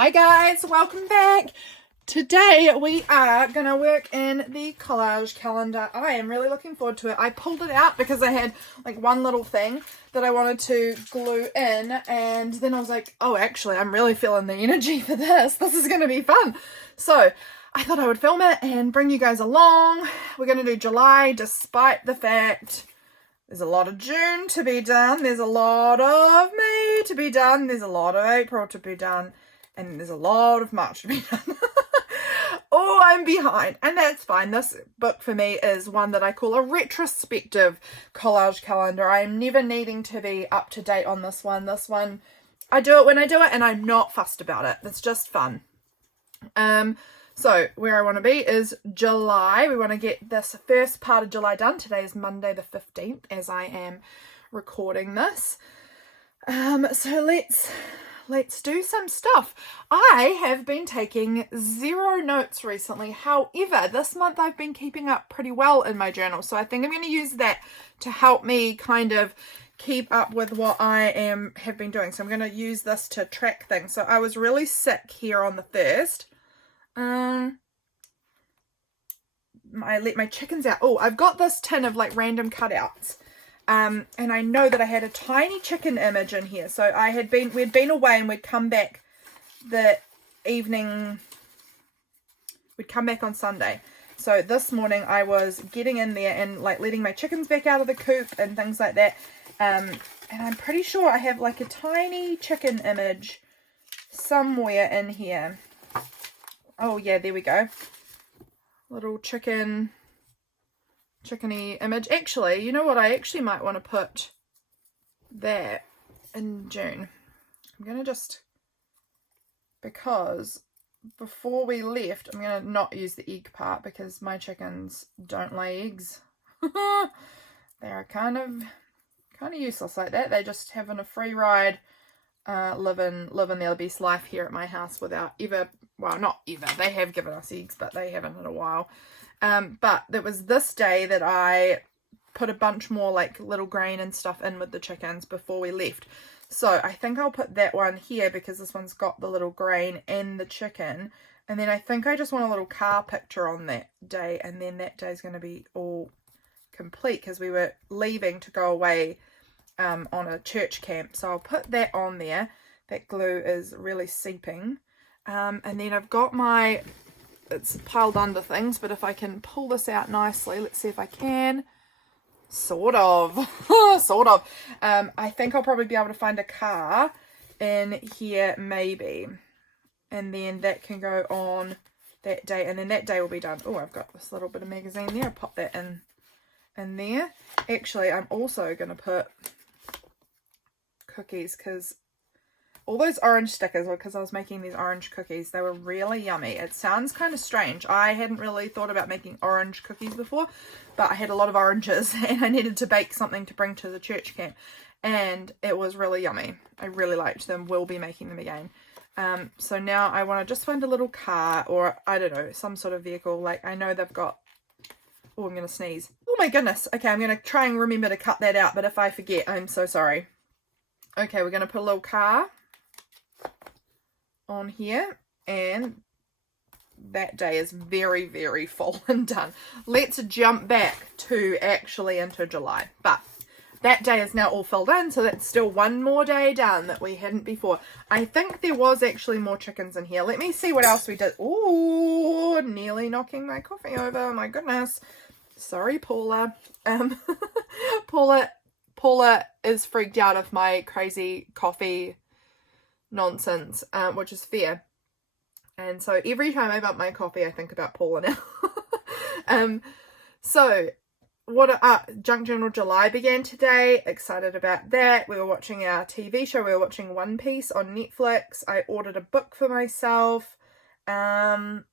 Hi guys, welcome back. Today we are going to work in the collage calendar. I am really looking forward to it. I pulled it out because I had like one little thing that I wanted to glue in, and then I was like, oh, actually I'm really feeling the energy for this. This is going to be fun. So I thought I would film it and bring you guys along. We're going to do July despite the fact there's a lot of June to be done. There's a lot of May to be done. There's a lot of April to be done. And there's a lot of March to be done. Oh, I'm behind. And that's fine. This book for me is one that I call a retrospective collage calendar. I'm never needing to be up to date on this one. This one, I do it when I do it and I'm not fussed about it. It's just fun. So where I want to be is July. We want to get this first part of July done. Today is Monday the 15th as I am recording this. So let's do some stuff. I have been taking 0 notes recently. However, this month I've been keeping up pretty well in my journal. So I think I'm going to use that to help me kind of keep up with what I have been doing. So I'm going to use this to track things. So I was really sick here on the 1st. I let my chickens out. Oh, I've got this tin of like random cutouts. And I know that I had a tiny chicken image in here. So we'd been away and we'd come back the evening. We'd come back on Sunday. So this morning I was getting in there and like letting my chickens back out of the coop and things like that. And I'm pretty sure I have like a tiny chicken image somewhere in here. Oh yeah, there we go. Little chickeny image. Actually, you know what? I actually might want to put that in June. I'm going to just, because before we left, I'm going to not use the egg part because my chickens don't lay eggs. They're kind of useless like that. They're just having a free ride, living their best life here at my house without ever, well, not ever. They have given us eggs, but they haven't in a while. But there was this day that I put a bunch more like little grain and stuff in with the chickens before we left. So I think I'll put that one here because this one's got the little grain and the chicken. And then I think I just want a little car picture on that day. And then that day's going to be all complete because we were leaving to go away on a church camp. So I'll put that on there. That glue is really seeping. And then I've got it's piled under things, but if I can pull this out nicely, let's see if I can. Sort of. Sort of. I think I'll probably be able to find a car in here, maybe. And then that can go on that day, and then that day will be done. Oh, I've got this little bit of magazine there. I'll pop that in there. Actually, I'm also going to put cookies, because all those orange stickers were because I was making these orange cookies. They were really yummy. It sounds kind of strange. I hadn't really thought about making orange cookies before, but I had a lot of oranges and I needed to bake something to bring to the church camp. And it was really yummy. I really liked them. We'll be making them again. So now I want to just find a little car or, I don't know, some sort of vehicle. Like I know they've got... Oh, I'm going to sneeze. Oh my goodness. Okay, I'm going to try and remember to cut that out. But if I forget, I'm so sorry. Okay, we're going to put a little car on here, and that day is very, very full and done. Let's jump back to actually into July, but that day is now all filled in, so that's still one more day done that we hadn't before. I think there was actually more chickens in here. Let me see what else we did. Oh, nearly knocking my coffee over. My goodness. Sorry, Paula. Paula is freaked out of my crazy coffee nonsense, which is fair. And so every time I bump my coffee, I think about Paula now. So Junk Journal July began today. Excited about that. We were watching our TV show. We were watching One Piece on Netflix. I ordered a book for myself. And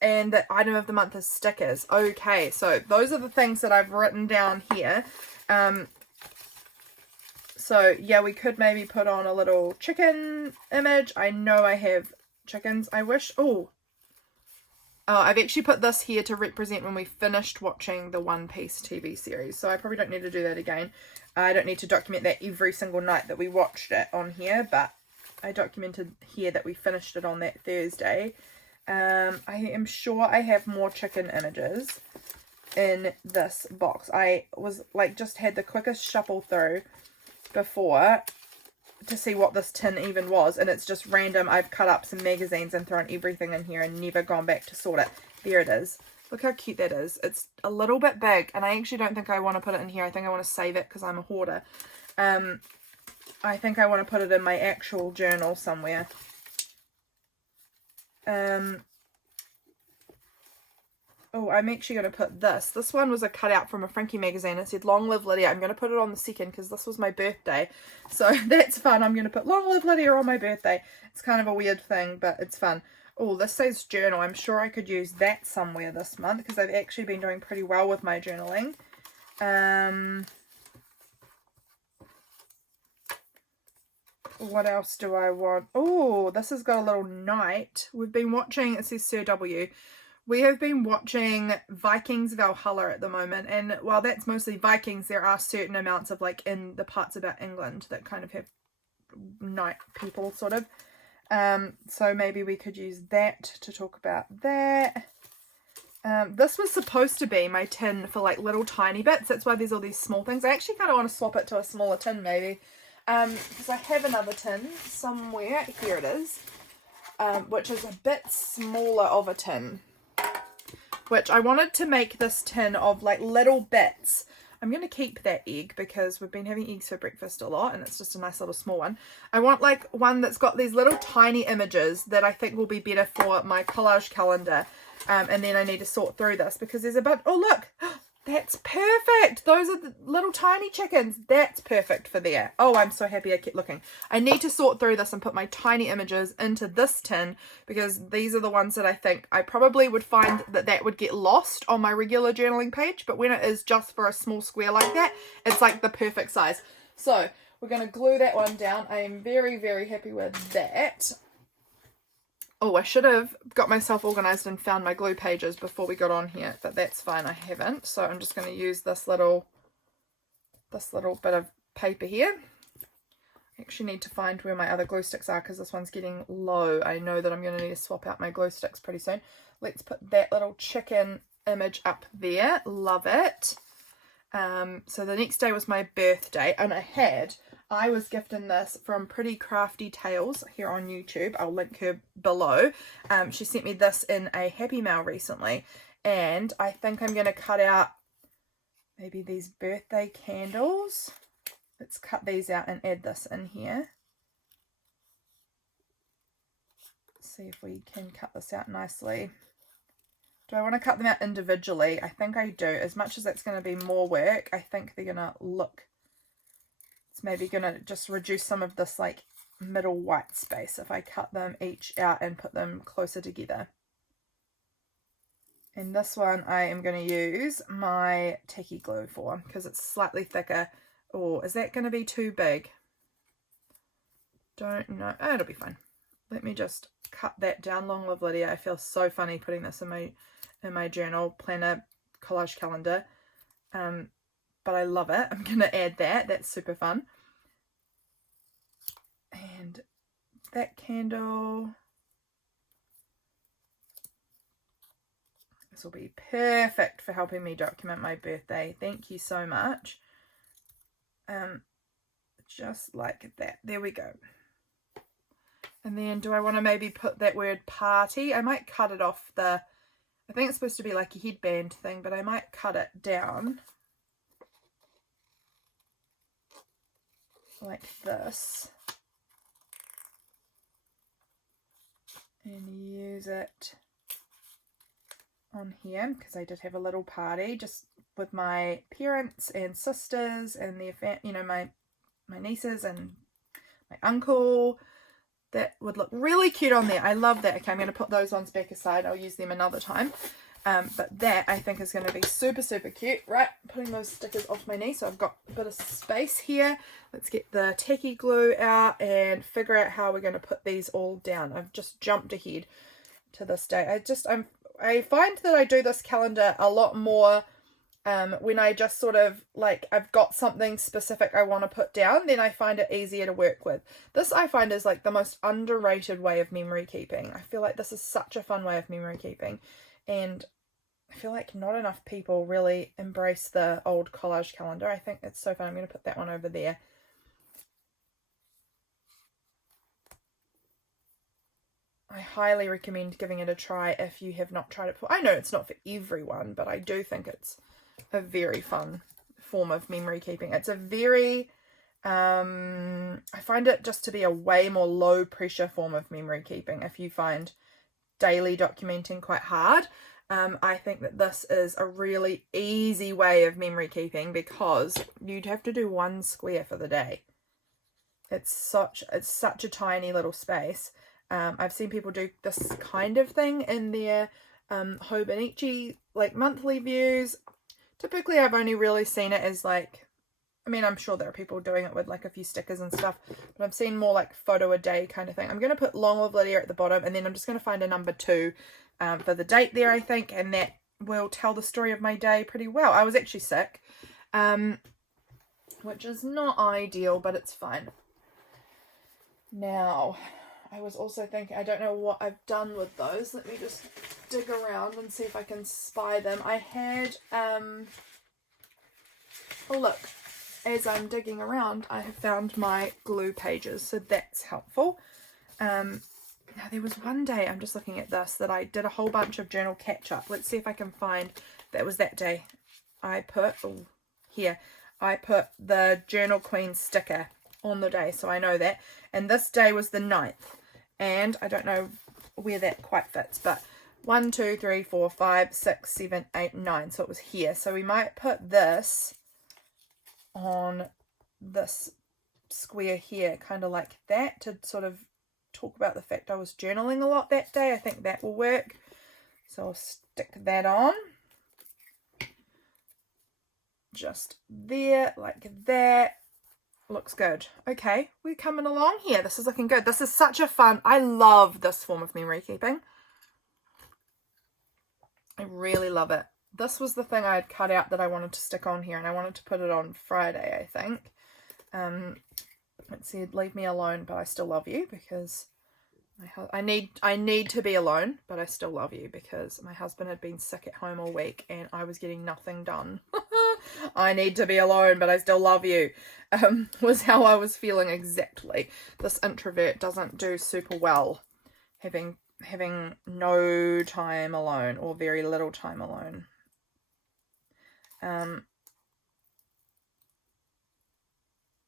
the item of the month is stickers. Okay, so those are the things that I've written down here. So yeah, we could maybe put on a little chicken image. I know I have chickens. I wish. Oh, I've actually put this here to represent when we finished watching the One Piece TV series. So I probably don't need to do that again. I don't need to document that every single night that we watched it on here, but I documented here that we finished it on that Thursday. I am sure I have more chicken images in this box. I was like, just had the quickest shuffle through before to see what this tin even was, and it's just random. I've cut up some magazines and thrown everything in here and never gone back to sort it. There it is. Look how cute that is. It's a little bit big, and I actually don't think I want to put it in here. I think I want to save it because I'm a hoarder. I think I want to put it in my actual journal somewhere. Oh, I'm actually going to put this. This one was a cutout from a Frankie magazine. It said, Long Live Lydia. I'm going to put it on the second because this was my birthday. So that's fun. I'm going to put Long Live Lydia on my birthday. It's kind of a weird thing, but it's fun. Oh, this says journal. I'm sure I could use that somewhere this month because I've actually been doing pretty well with my journaling. What else do I want? Oh, this has got a little knight. We've been watching, it says Sir W. We have been watching Vikings Valhalla at the moment, and while that's mostly Vikings, there are certain amounts of, like, in the parts about England that kind of have knight people, sort of. So maybe we could use that to talk about that. This was supposed to be my tin for, like, little tiny bits. That's why there's all these small things. I actually kind of want to swap it to a smaller tin, maybe. Because I have another tin somewhere. Here it is. Which is a bit smaller of a tin. Which I wanted to make this tin of, like, little bits. I'm going to keep that egg because we've been having eggs for breakfast a lot, and it's just a nice little small one. I want, like, one that's got these little tiny images that I think will be better for my collage calendar. And then I need to sort through this because there's a bit... Oh, look! That's perfect! Those are the little tiny chickens. That's perfect for there. Oh, I'm so happy I kept looking. I need to sort through this and put my tiny images into this tin because these are the ones that I think I probably would find that would get lost on my regular journaling page. But when it is just for a small square like that, it's like the perfect size. So we're going to glue that one down. I am very, very happy with that. Oh, I should have got myself organised and found my glue pages before we got on here, but that's fine, I haven't. So I'm just going to use this little bit of paper here. I actually need to find where my other glue sticks are because this one's getting low. I know that I'm going to need to swap out my glue sticks pretty soon. Let's put that little chicken image up there. Love it. So the next day was my birthday, and I was gifting this from Pretty Crafty Tales here on YouTube. I'll link her below. She sent me this in a Happy Mail recently, and I think I'm going to cut out maybe these birthday candles. Let's cut these out and add this in here. See if we can cut this out nicely. Do I want to cut them out individually? I think I do. As much as that's going to be more work, I think they're going to look... It's maybe going to just reduce some of this, like, middle white space if I cut them each out and put them closer together. And this one I am going to use my tacky glue for because it's slightly thicker. Oh, is that going to be too big? Don't know. Oh, it'll be fine. Let me just cut that down. Long Live Lydia. I feel so funny putting this in my journal planner collage calendar. But I love it. I'm going to add that. That's super fun. And that candle. This will be perfect for helping me document my birthday. Thank you so much. Just like that. There we go. And then do I want to maybe put that word party? I might cut it off the... I think it's supposed to be like a headband thing, but I might cut it down. Like this. And use it on here because I did have a little party just with my parents and sisters and their my nieces and my uncle. That would look really cute on there. I love that. Okay, I'm going to put those ones back aside. I'll use them another time. But that I think is going to be super, super cute. Right, putting those stickers off my knee so I've got a bit of space here. Let's get the tacky glue out and figure out how we're going to put these all down. I've just jumped ahead to this day. I find that I do this calendar a lot more when I just sort of like I've got something specific I want to put down, then I find it easier to work with. This I find is like the most underrated way of memory keeping. I feel like this is such a fun way of memory keeping, and I feel like not enough people really embrace the old collage calendar. I think it's so fun. I'm going to put that one over there. I highly recommend giving it a try if you have not tried it before. I know it's not for everyone, but I do think it's a very fun form of memory keeping. It's a very, I find it just to be a way more low pressure form of memory keeping. If you find daily documenting quite hard, I think that this is a really easy way of memory keeping because you'd have to do one square for the day. It's such a tiny little space. I've seen people do this kind of thing in their Hobonichi like monthly views. Typically, I've only really seen it as like, I mean, I'm sure there are people doing it with like a few stickers and stuff, but I've seen more like photo a day kind of thing. I'm going to put long live Lydia at the bottom, and then I'm just going to find a number 2 for the date there, I think, and that will tell the story of my day pretty well. I was actually sick, which is not ideal, but it's fine. Now, I was also thinking, I don't know what I've done with those. Let me just dig around and see if I can spy them. I had, oh look, as I'm digging around, I have found my glue pages, so that's helpful. Now there was one day, I'm just looking at this, that I did a whole bunch of journal catch-up. Let's see if I can find, that was that day. I put, oh, here, I put the Journal Queen sticker on the day, so I know that. And this day was the 9th. And I don't know where that quite fits, but 1, 2, 3, 4, 5, 6, 7, 8, 9. So it was here. So we might put this on this square here, kind of like that, to sort of talk about the fact I was journaling a lot that day. I think that will work. So I'll stick that on. Just there, like that. Looks good. Okay, we're coming along here. This is looking good. This is such a fun, I love this form of memory keeping. I really love it. This was the thing I had cut out that I wanted to stick on here, and I wanted to put it on Friday, I think. It said, leave me alone, but I still love you, because I need to be alone, but I still love you, because my husband had been sick at home all week and I was getting nothing done. I need to be alone, but I still love you, was how I was feeling exactly. This introvert doesn't do super well having no time alone, or very little time alone.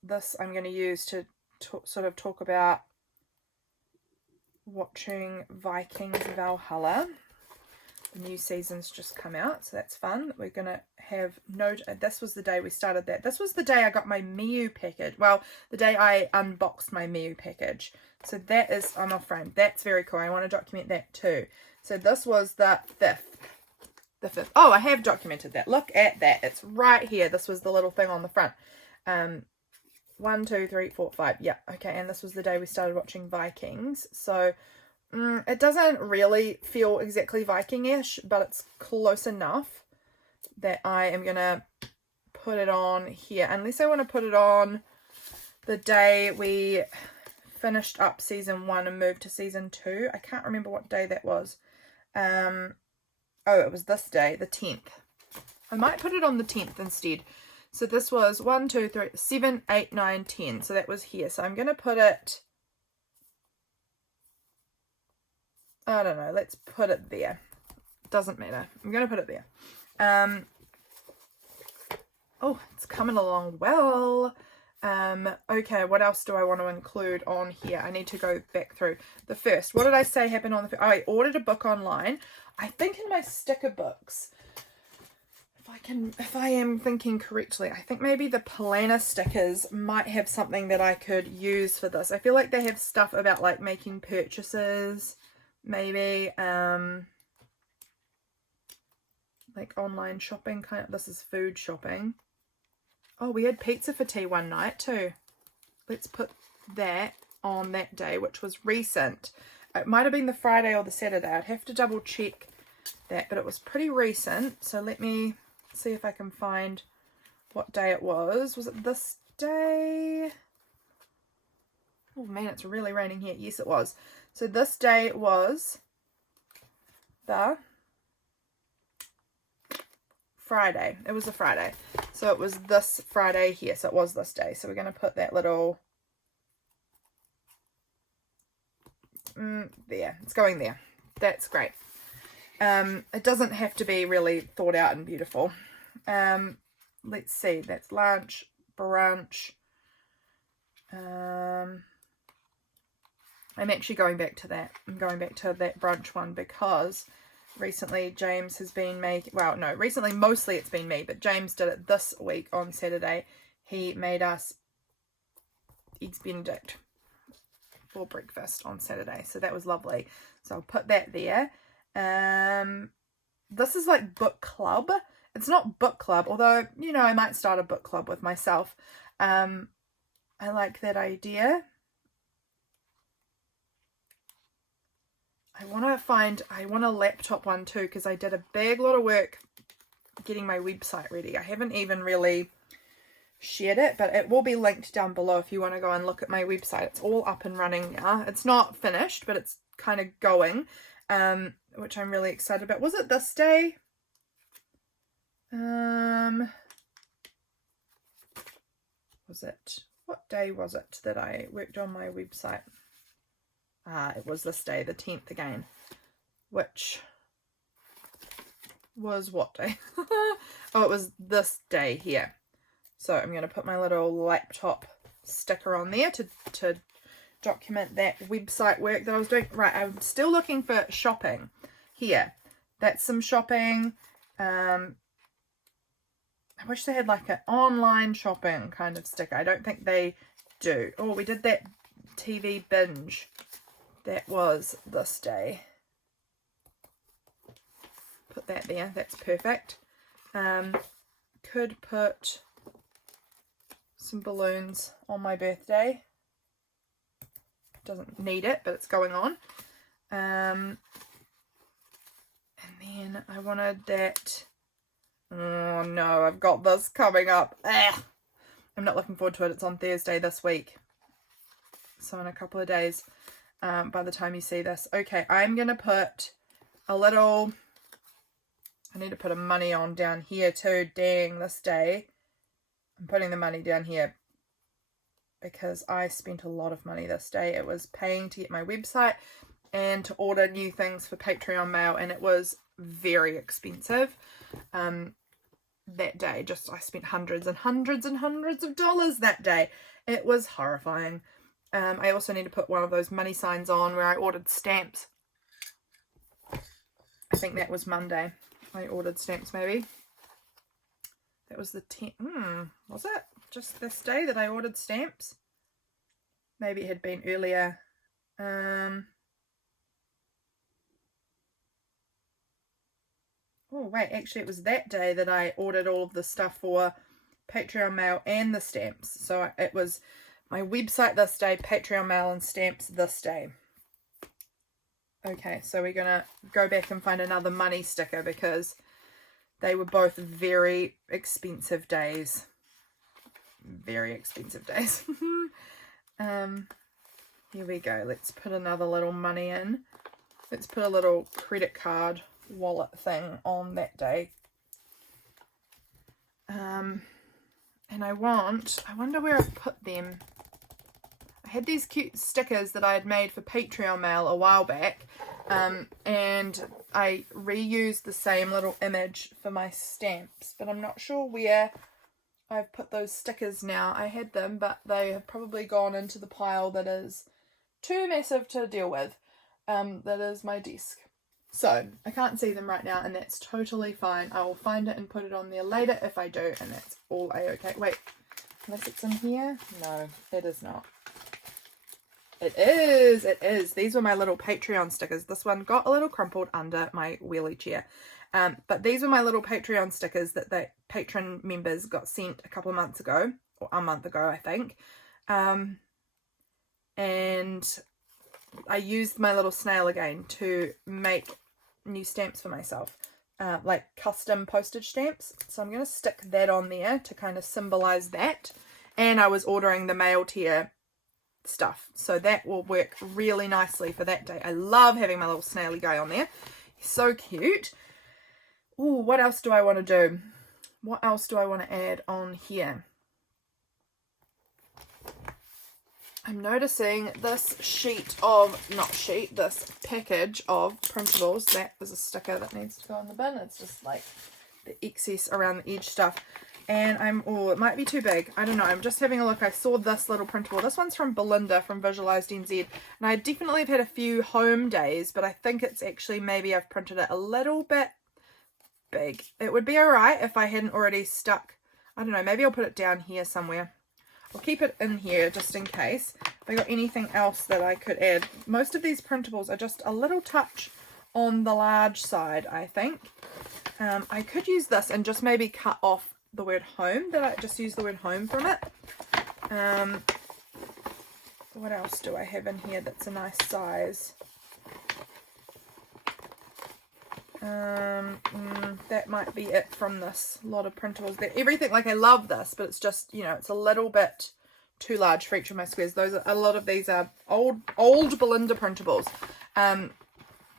This I'm going to use to sort of talk about watching Vikings Valhalla. The new season's just come out, so that's fun. We're going to have this was the day we started that. This was the day I got my Miu package. Well, the day I unboxed my Miu package. So that is on off frame. That's very cool. I want to document that too. So this was the 5th. The 5th. Oh, I have documented that. Look at that. It's right here. This was the little thing on the front. 1, 2, 3, 4, 5. Yeah, okay. And this was the day we started watching Vikings. So it doesn't really feel exactly Viking-ish, but it's close enough that I am going to put it on here. Unless I want to put it on the day we finished up season 1 and moved to season 2. I can't remember what day that was. Oh, it was this day, the 10th. I might put it on the 10th instead. So this was 1, 2, 3, 7, 8, 9, 10. So that was here. So I'm going to put it, I don't know, let's put it there. Doesn't matter. I'm going to put it there. Oh, it's coming along well. Okay, what else do I want to include on here? I need to go back through the first. What did I say happened on the first? Oh, I ordered a book online. I think in my sticker books, if I am thinking correctly, I think maybe the planner stickers might have something that I could use for this. I feel like they have stuff about like making purchases, maybe, like online shopping kind of. This is food shopping. Oh, we had pizza for tea one night too. Let's put that on that day, which was recent. It might have been the Friday or the Saturday. I'd have to double check that, but it was pretty recent. So let me see if I can find what day it was. Was it this day? Oh man, it's really raining here. Yes, it was. So this day was the Friday. It was a Friday. So it was this Friday here. So it was this day. So we're going to put that little... there. It's going there. That's great. It doesn't have to be really thought out and beautiful. Let's see. That's lunch, brunch. I'm actually going back to that. I'm going back to that brunch one because recently James has been making, well, no, recently mostly it's been me, but James did it this week on Saturday. He made us Eggs Benedict for breakfast on Saturday. So that was lovely. So I'll put that there. This is like book club. It's not book club, although, you know, I might start a book club with myself. I like that idea. I want a laptop one too, because I did a big lot of work getting my website ready. I haven't even really shared it, but it will be linked down below if you want to go and look at my website. It's all up and running now. It's not finished, but it's kind of going, which I'm really excited about. Was it this day? Was it? What day was it that I worked on my website? It was this day, the 10th again, which was what day? Oh, it was this day here. So I'm going to put my little laptop sticker on there to document that website work that I was doing. Right, I'm still looking for shopping here. That's some shopping. I wish they had like an online shopping kind of sticker. I don't think they do. Oh, we did that TV binge. That was this day. Put that there. That's perfect. Could put some balloons on my birthday. Doesn't need it, but it's going on. And then I wanted that. Oh no, I've got this coming up. Ugh. I'm not looking forward to it. It's on Thursday this week. So in a couple of days. By the time you see this. Okay, I'm going to put a little... I need to put a money on down here too. Dang, this day. I'm putting the money down here because I spent a lot of money this day. It was paying to get my website and to order new things for Patreon mail, and it was very expensive. That day, I spent hundreds and hundreds and hundreds of dollars that day. It was horrifying. I also need to put one of those money signs on where I ordered stamps. I think that was Monday. I ordered stamps maybe. That was the 10th. Was it just this day that I ordered stamps? Maybe it had been earlier. Oh wait, actually it was that day that I ordered all of the stuff for Patreon mail and the stamps. So it was my website this day, Patreon mail and stamps this day. Okay, so we're going to go back and find another money sticker because they were both very expensive days. Very expensive days. Here we go. Let's put another little money in. Let's put a little credit card wallet thing on that day. And I wonder where I put them. I had these cute stickers that I had made for Patreon mail a while back, and I reused the same little image for my stamps, but I'm not sure where I've put those stickers now. I had them, but they have probably gone into the pile that is too massive to deal with. That is my desk. So I can't see them right now, and that's totally fine. I will find it and put it on there later if I do, and that's all a-okay. Wait, unless it's in here? No, it is not. It is. These were my little Patreon stickers. This one got a little crumpled under my wheelie chair. But these were my little Patreon stickers that the patron members got sent a couple of months ago, or a month ago, I think. And I used my little snail again to make new stamps for myself. like custom postage stamps. So I'm going to stick that on there to kind of symbolize that. And I was ordering the mail tier stuff, so that will work really nicely for that day. I love having my little snaily guy on there. He's so cute. Ooh, what else do I want to do? What else do I want to add on here? I'm noticing this this package of printables. That is a sticker that needs to go in the bin. It's just like the excess around the edge stuff. And it might be too big. I don't know. I'm just having a look. I saw this little printable. This one's from Belinda from Visualized NZ. And I definitely have had a few home days, but I think it's actually maybe I've printed it a little bit big. It would be alright if I hadn't already stuck. I don't know. Maybe I'll put it down here somewhere. I'll keep it in here just in case. If I got anything else that I could add. Most of these printables are just a little touch on the large side, I think. I could use this and just maybe cut off the word home, that I just use the word home from it. What else do I have in here that's a nice size? That might be it from this lot of printables. Everything, like, I love this, but it's just, you know, it's a little bit too large for each of my squares. A lot of these are old Belinda printables.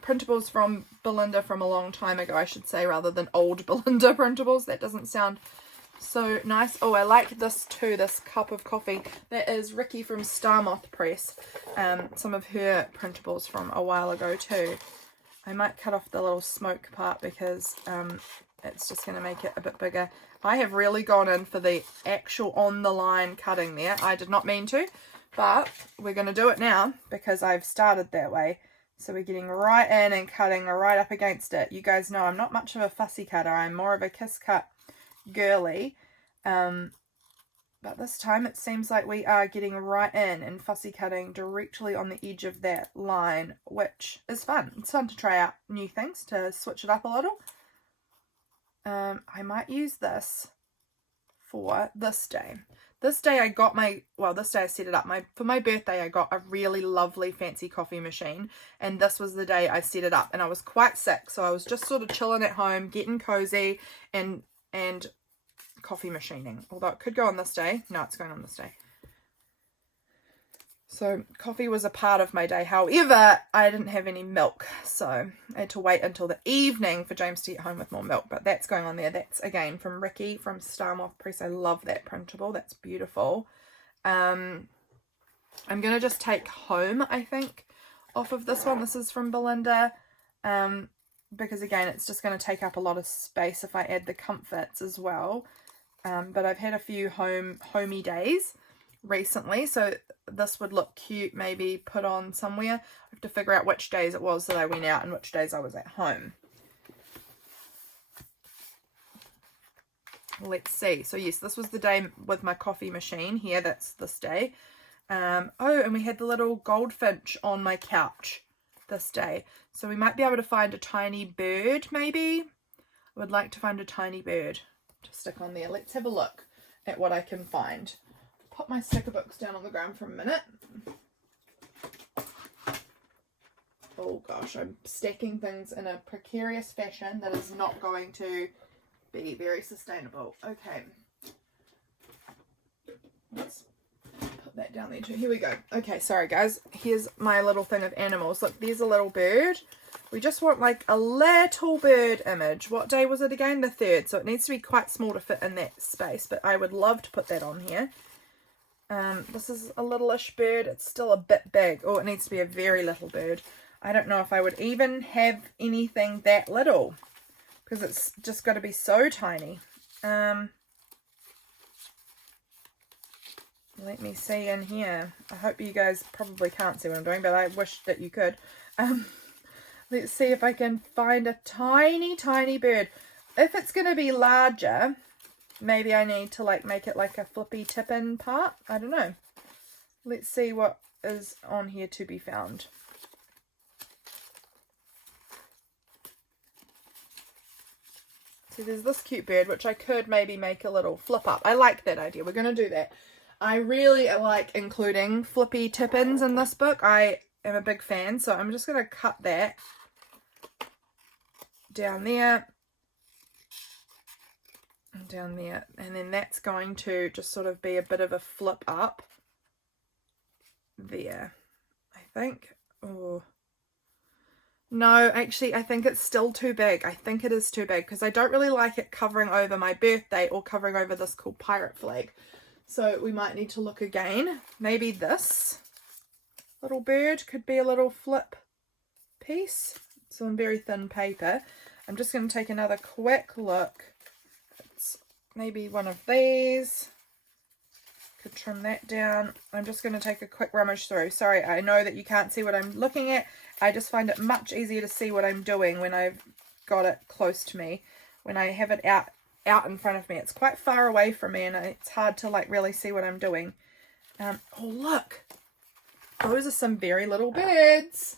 Printables from Belinda from a long time ago, I should say, rather than old Belinda printables. That doesn't sound so nice. Oh, I like this too, this cup of coffee. That is Ricky from Starmoth Press. Some of her printables from a while ago too. I might cut off the little smoke part because it's just going to make it a bit bigger. I have really gone in for the actual on the line cutting there. I did not mean to, but we're going to do it now because I've started that way. So we're getting right in and cutting right up against it. You guys know I'm not much of a fussy cutter. I'm more of a kiss cut girly. But this time it seems like we are getting right in and fussy cutting directly on the edge of that line, which is fun. It's fun to try out new things, to switch it up a little. I might use this for this day. This day I got this day I set it up. For my birthday I got a really lovely fancy coffee machine, and this was the day I set it up, and I was quite sick, so I was just sort of chilling at home, getting cozy and coffee machining. Although it could go on this day. No, it's going on this day. So coffee was a part of my day. However, I didn't have any milk, so I had to wait until the evening for James to get home with more milk. But that's going on there. That's again from Ricky from Starmoth Press. I love that printable. That's beautiful. I'm going to just take home, I think, off of this one. This is from Belinda. Because again, it's just going to take up a lot of space if I add the comforts as well. But I've had a few homey days recently, so this would look cute, maybe put on somewhere. I have to figure out which days it was that I went out and which days I was at home. Let's see. So yes, this was the day with my coffee machine here. That's this day. Oh, and we had the little goldfinch on my couch this day. So we might be able to find a tiny bird, maybe. I would like to find a tiny bird to stick on there. Let's have a look at what I can find. Put my sticker books down on the ground for a minute. Oh gosh, I'm stacking things in a precarious fashion that is not going to be very sustainable. Okay. Let's put that down there too. Here we go. Okay, sorry guys. Here's my little thing of animals. Look, there's a little bird. We just want like a little bird image. What day was it again? The 3rd. So it needs to be quite small to fit in that space, but I would love to put that on here. This is a little-ish bird. It's still a bit big. Oh, it needs to be a very little bird. I don't know if I would even have anything that little because it's just got to be so tiny. Let me see in here. I hope you guys probably can't see what I'm doing, but I wish that you could. Let's see if I can find a tiny, tiny bird. If it's going to be larger, maybe I need to like make it like a flippy tip-in part. I don't know. Let's see what is on here to be found. So there's this cute bird, which I could maybe make a little flip up. I like that idea. We're going to do that. I really like including flippy tip-ins in this book. I am a big fan, so I'm just going to cut that down there. down there, and then that's going to just sort of be a bit of a flip up there, I think. Oh no, actually I think it's still too big. I think it is too big because I don't really like it covering over my birthday or covering over this cool pirate flag, so we might need to look again. Maybe this little bird could be a little flip piece. It's on very thin paper. I'm just going to take another quick look. It's maybe one of these. Could trim that down. I'm just going to take a quick rummage through. Sorry, I know that you can't see what I'm looking at. I just find it much easier to see what I'm doing when I've got it close to me. When I have it out in front of me, it's quite far away from me, and it's hard to like really see what I'm doing. Oh look, those are some very little birds.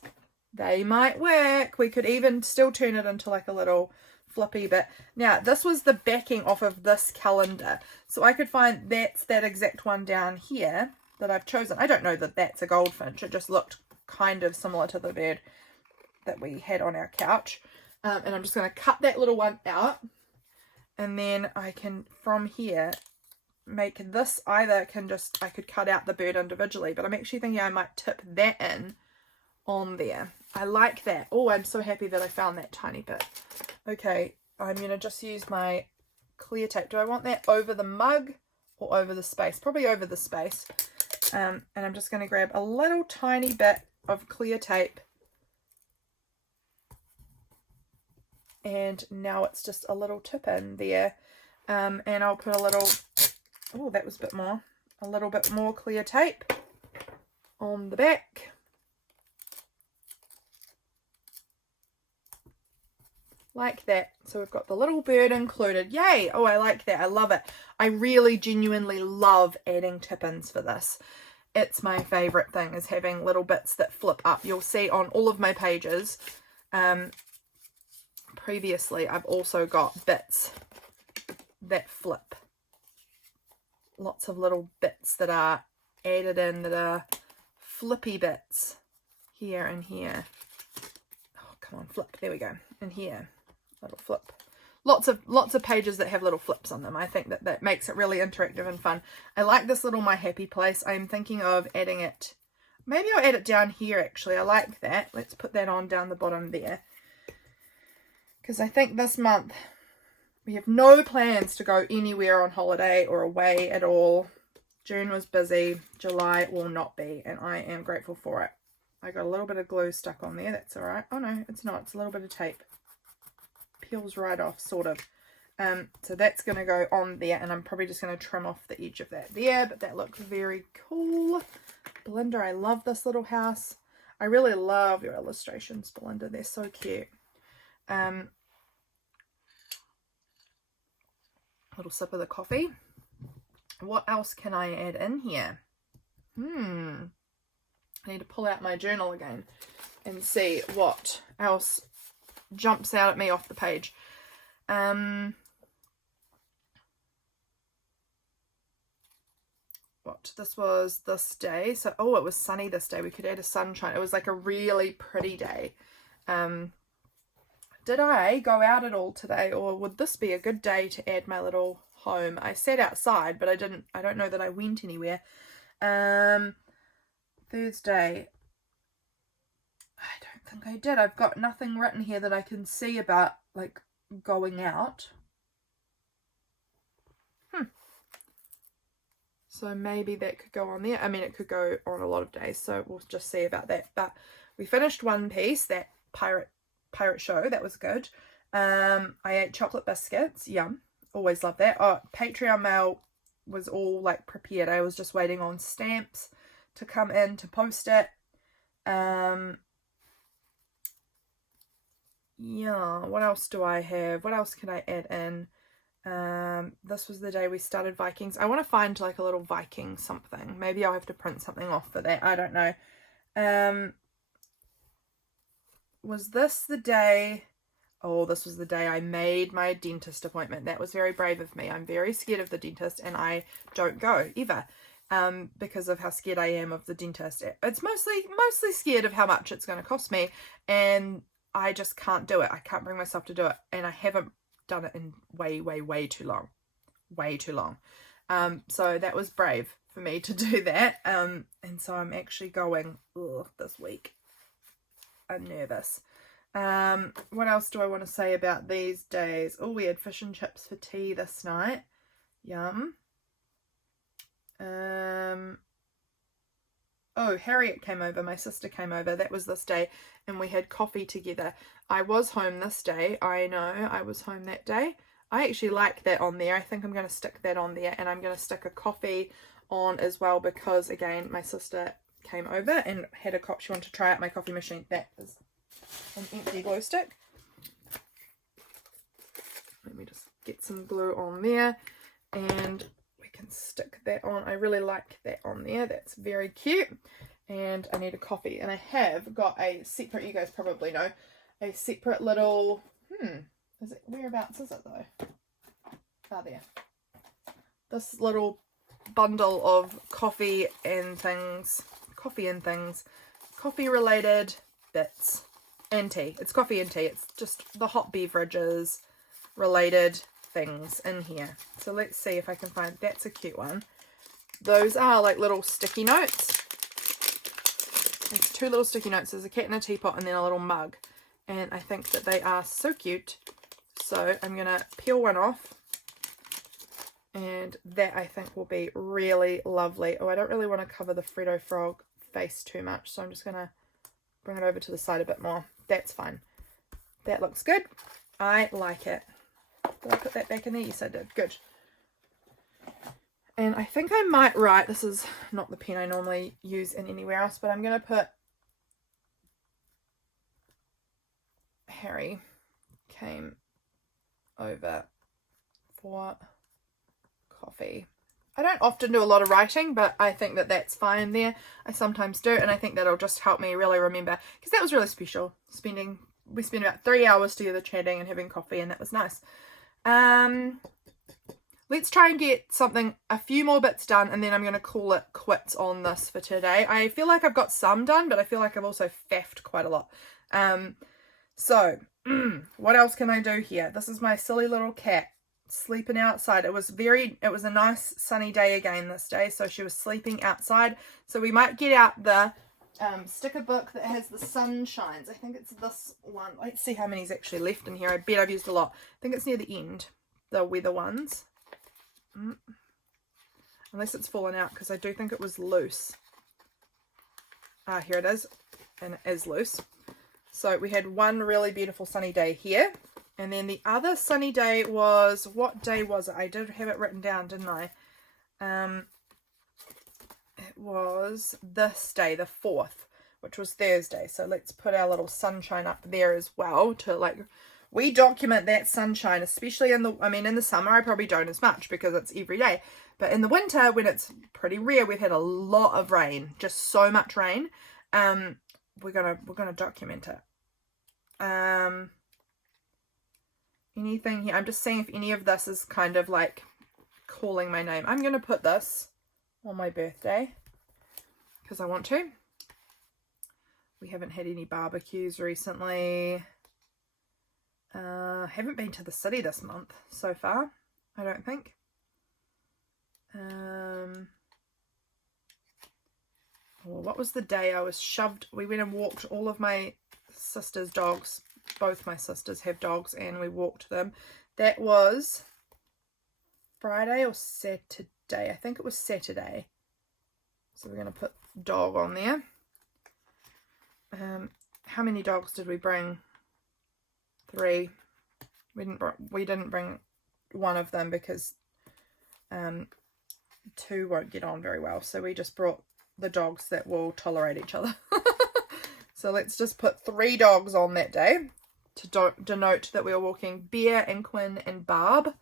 They might work. We could even still turn it into like a little flippy bit. Now, this was the backing off of this calendar. So I could find that's that exact one down here that I've chosen. I don't know that that's a goldfinch. It just looked kind of similar to the bird that we had on our couch. And I'm just going to cut that little one out. And then I can, from here, make this either I could cut out the bird individually. But I'm actually thinking I might tip that in on there. I like that. Oh, I'm so happy that I found that tiny bit. Okay, I'm going to just use my clear tape. Do I want that over the mug or over the space? Probably over the space. And I'm just going to grab a little tiny bit of clear tape. And now it's just a little tip in there. And I'll put a little, oh, that was a bit more. A little bit more clear tape on the back. Like that. So we've got the little bird included. Yay! Oh, I like that. I love it. I really genuinely love adding tip-ins for this. It's my favourite thing, is having little bits that flip up. You'll see on all of my pages, previously, I've also got bits that flip. Lots of little bits that are added in that are flippy bits. Here and here. Oh, come on, flip. There we go. And here. Little flip. Lots of pages that have little flips on them. I think that makes it really interactive and fun. I like this little My Happy Place. I'm thinking of adding it. Maybe I'll add it down here actually. I like that. Let's put that on down the bottom there. Because I think this month we have no plans to go anywhere on holiday or away at all. June was busy. July will not be. And I am grateful for it. I got a little bit of glue stuck on there. That's alright. Oh no, it's not. It's a little bit of tape. Peels right off, sort of. So that's going to go on there, and I'm probably just going to trim off the edge of that there, but that looks very cool. Belinda, I love this little house. I really love your illustrations, Belinda. They're so cute. Little sip of the coffee. What else can I add in here? I need to pull out my journal again and see what else jumps out at me off the page. What, this was this day, so oh, it was sunny this day. We could add a sunshine. It was like a really pretty day. Did I go out at all today, or would this be a good day to add my little home? I sat outside, but I don't know that I went anywhere. Thursday, I don't think I did. I've got nothing written here that I can see about like going out. So maybe that could go on there. I mean, it could go on a lot of days, so we'll just see about that. But we finished One Piece, that pirate show. That was good. I ate chocolate biscuits. Yum. Always love that. Oh, Patreon mail was all like prepared. I was just waiting on stamps to come in to post it. Yeah, what else do I have? What else can I add in? This was the day we started Vikings. I want to find like a little Viking something. Maybe I'll have to print something off for that. I don't know. Was this the day? Oh, this was the day I made my dentist appointment. That was very brave of me. I'm very scared of the dentist, and I don't go ever. Because of how scared I am of the dentist. It's mostly scared of how much it's going to cost me, and I just can't do it. I can't bring myself to do it, and I haven't done it in way too long. way too long. So that was brave for me to do that. And so I'm actually going this week. I'm nervous. What else do I want to say about these days? Oh, we had fish and chips for tea this night. Yum. Oh, Harriet came over. My sister came over. That was this day. And we had coffee together. I was home this day. I know. I was home that day. I actually like that on there. I think I'm going to stick that on there. And I'm going to stick a coffee on as well. Because, again, my sister came over and had a she wanted to try out my coffee machine. That is an empty glue stick. Let me just get some glue on there. And can stick that on. I really like that on there. That's very cute. And I need a coffee. And I have got a separate, you guys probably know, a separate little, is it, whereabouts is it though? Ah, there. This little bundle of coffee related bits and tea. It's coffee and tea. It's just the hot beverages related things in here. So let's see if I can find, that's a cute one. Those are like little sticky notes. There's 2 little sticky notes. There's a cat in a teapot and then a little mug. And I think that they are so cute. So I'm going to peel one off. And that I think will be really lovely. Oh, I don't really want to cover the Freddo Frog face too much. So I'm just going to bring it over to the side a bit more. That's fine. That looks good. I like it. Did I put that back in there? Yes, I did. Good. And I think I might write, this is not the pen I normally use in anywhere else, but I'm going to put Harry came over for coffee. I don't often do a lot of writing, but I think that that's fine there. I sometimes do, and I think that'll just help me really remember, because that was really special. We spent about 3 hours together chatting and having coffee, and that was nice. Let's try and get a few more bits done, and then I'm going to call it quits on this for today. I feel like I've got some done, but I feel like I've also faffed quite a lot. So what else can I do here? This is my silly little cat sleeping outside. It was a nice sunny day again this day, so she was sleeping outside. So we might get out the sticker book that has the sunshines. I think it's this one. Let's see how many's actually left in here. I bet I've used a lot. I think it's near the end, the weather ones. Unless it's fallen out, because I do think it was loose. Ah, here it is. And it is loose. So we had one really beautiful sunny day here. And then the other sunny day was, what day was it? I did have it written down, didn't I? It was this day, the 4th, which was Thursday. So let's put our little sunshine up there as well to we document that sunshine, especially in the summer I probably don't as much because it's every day. But in the winter, when it's pretty rare, we've had a lot of rain, just so much rain. We're gonna document it. Anything here? I'm just seeing if any of this is kind of like calling my name. I'm gonna put this on my birthday because I want to. We haven't had any barbecues recently. Haven't been to the city this month so far, I don't think. What was the day I was shoved? We went and walked all of my sister's dogs. Both my sisters have dogs, and we walked them. That was Friday or Saturday. I think it was Saturday. So we're going to put dog on there. How many dogs did we bring? 3. We didn't bring one of them because 2 won't get on very well. So we just brought the dogs that will tolerate each other. So let's just put 3 dogs on that day to denote that we were walking Bear and Quinn and Barb.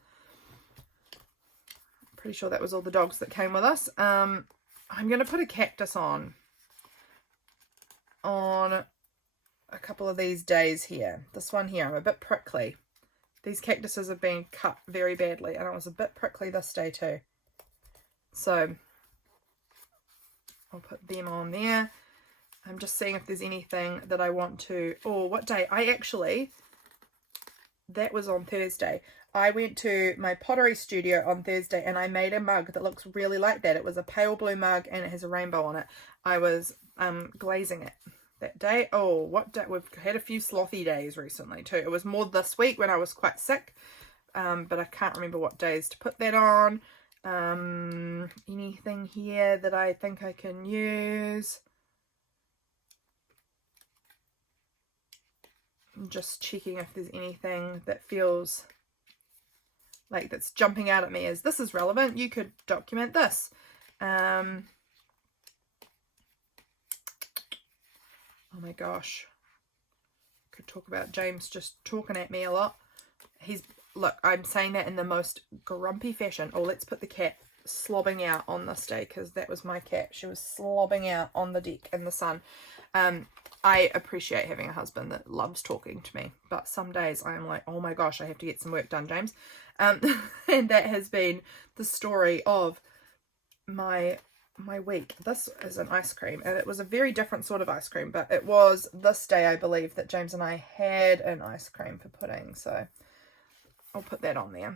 Pretty sure that was all the dogs that came with us. I'm going to put a cactus on a couple of these days here. This one here, I'm a bit prickly. These cactuses have been cut very badly, and I was a bit prickly this day too. So I'll put them on there. I'm just seeing if there's anything that I want to... Oh, what day? That was on Thursday. I went to my pottery studio on Thursday and I made a mug that looks really like that. It was a pale blue mug and it has a rainbow on it. I was glazing it that day. Oh, what day? We've had a few slothy days recently too. It was more this week when I was quite sick, but I can't remember what days to put that on. Anything here that I think I can use? I'm just checking if there's anything that feels like that's jumping out at me as this is relevant. You could document this. Oh my gosh. Could talk about James just talking at me a lot. Look, I'm saying that in the most grumpy fashion. Oh, let's put the cat slobbing out on this day because that was my cat. She was slobbing out on the deck in the sun. I appreciate having a husband that loves talking to me, but some days I'm like, oh my gosh, I have to get some work done, James. And that has been the story of my week. This is an ice cream, and it was a very different sort of ice cream, but it was this day, I believe, that James and I had an ice cream for pudding, so I'll put that on there.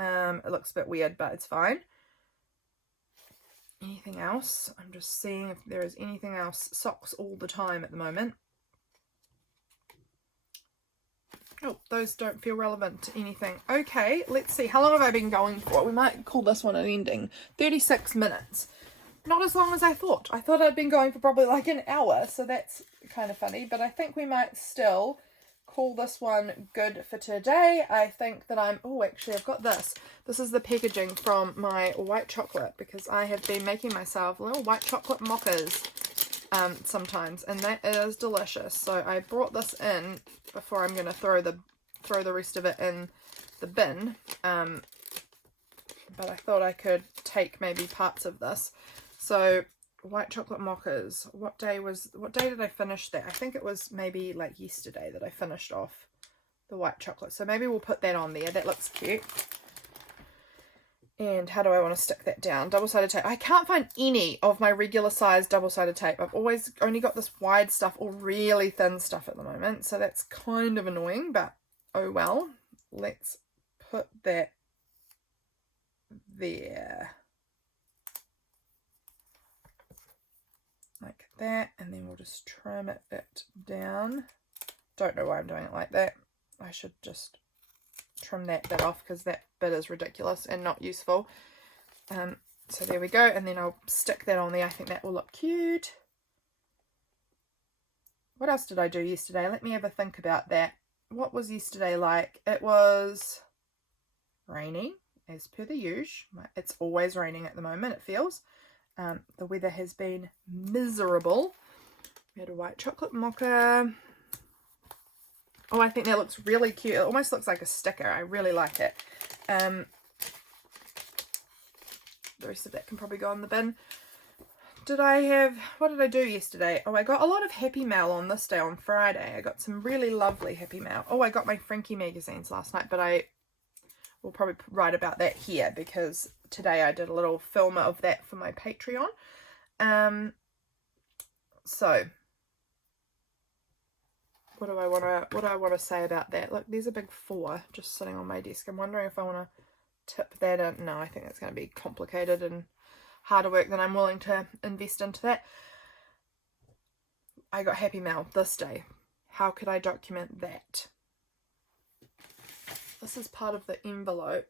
It looks a bit weird, but it's fine. Anything else? I'm just seeing if there is anything else. Socks all the time at the moment. Oh, those don't feel relevant to anything. Okay, let's see. How long have I been going for? We might call this one an ending. 36 minutes. Not as long as I thought. I thought I'd been going for probably like an hour, so that's kind of funny. But I think we might still call this one good for today. I think that oh, actually I've got this. This is the packaging from my white chocolate because I have been making myself little white chocolate mochas sometimes, and that is delicious. So I brought this in before I'm going to throw the rest of it in the bin. But I thought I could take maybe parts of this. So white chocolate mochas. What day did I finish that? I think it was maybe like yesterday that I finished off the white chocolate. So maybe we'll put that on there. That looks cute. And how do I want to stick that down? Double-sided tape. I can't find any of my regular size double-sided tape. I've always only got this wide stuff or really thin stuff at the moment. So that's kind of annoying, but oh well. Let's put that there. Like that, and then we'll just trim it down. Don't know why I'm doing it like that. I should just trim that bit off because that bit is ridiculous and not useful. So there we go, and then I'll stick that on there. I think that will look cute. What else did I do yesterday? Let me have a think about that. What was yesterday like? It was raining, as per the usual. It's always raining at the moment, it feels. The weather has been miserable. We had a white chocolate mocha. Oh, I think that looks really cute. It almost looks like a sticker. I really like it. The rest of that can probably go in the bin. What did I do yesterday? Oh, I got a lot of happy mail on this day, on Friday. I got some really lovely happy mail. Oh, I got my Frankie magazines last night, but I will probably write about that here because today I did a little filmer of that for my Patreon. So what do I want to say about that? Look, there's a big 4 just sitting on my desk. I'm wondering if I want to tip that in. No, I think that's going to be complicated and harder work than I'm willing to invest into that. I got happy mail this day. How could I document that? This is part of the envelope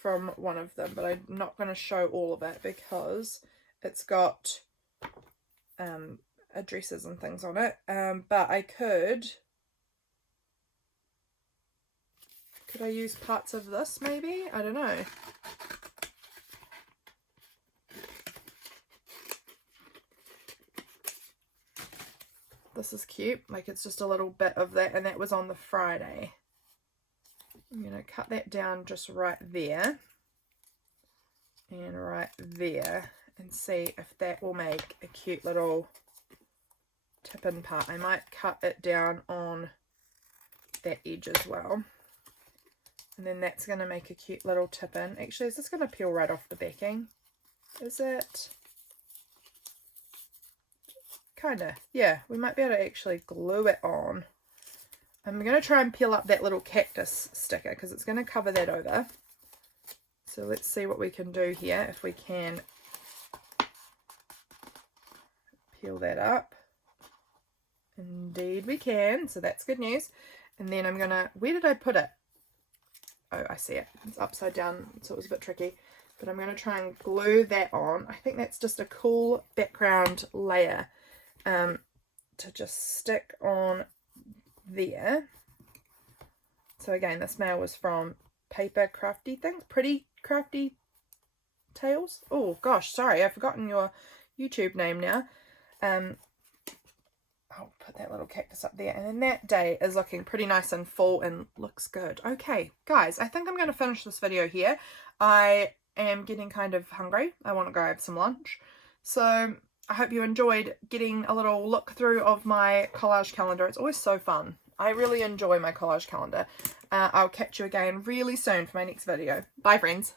from one of them, but I'm not going to show all of it because it's got addresses and things on it. But I could I use parts of this maybe? I don't know. This is cute. Like, it's just a little bit of that, and that was on the Friday. I'm going to cut that down just right there and right there and see if that will make a cute little tip-in part. I might cut it down on that edge as well. And then that's going to make a cute little tip-in. Actually, is this going to peel right off the backing? Is it? Kind of. Yeah, we might be able to actually glue it on. I'm going to try and peel up that little cactus sticker because it's going to cover that over. So let's see what we can do here, if we can peel that up. Indeed we can, so that's good news. And then I'm going to, where did I put it? Oh, I see it. It's upside down, so it was a bit tricky. But I'm going to try and glue that on. I think that's just a cool background layer to just stick on there. So again, this mail was from Paper Crafty Things, Pretty Crafty Tales. Oh gosh, sorry, I've forgotten your YouTube name now. I'll put that little cactus up there, and then that day is looking pretty nice and full and looks good. Okay, guys, I think I'm going to finish this video here. I am getting kind of hungry. I want to go have some lunch. So I hope you enjoyed getting a little look through of my collage calendar. It's always so fun. I really enjoy my collage calendar. I'll catch you again really soon for my next video. Bye, friends.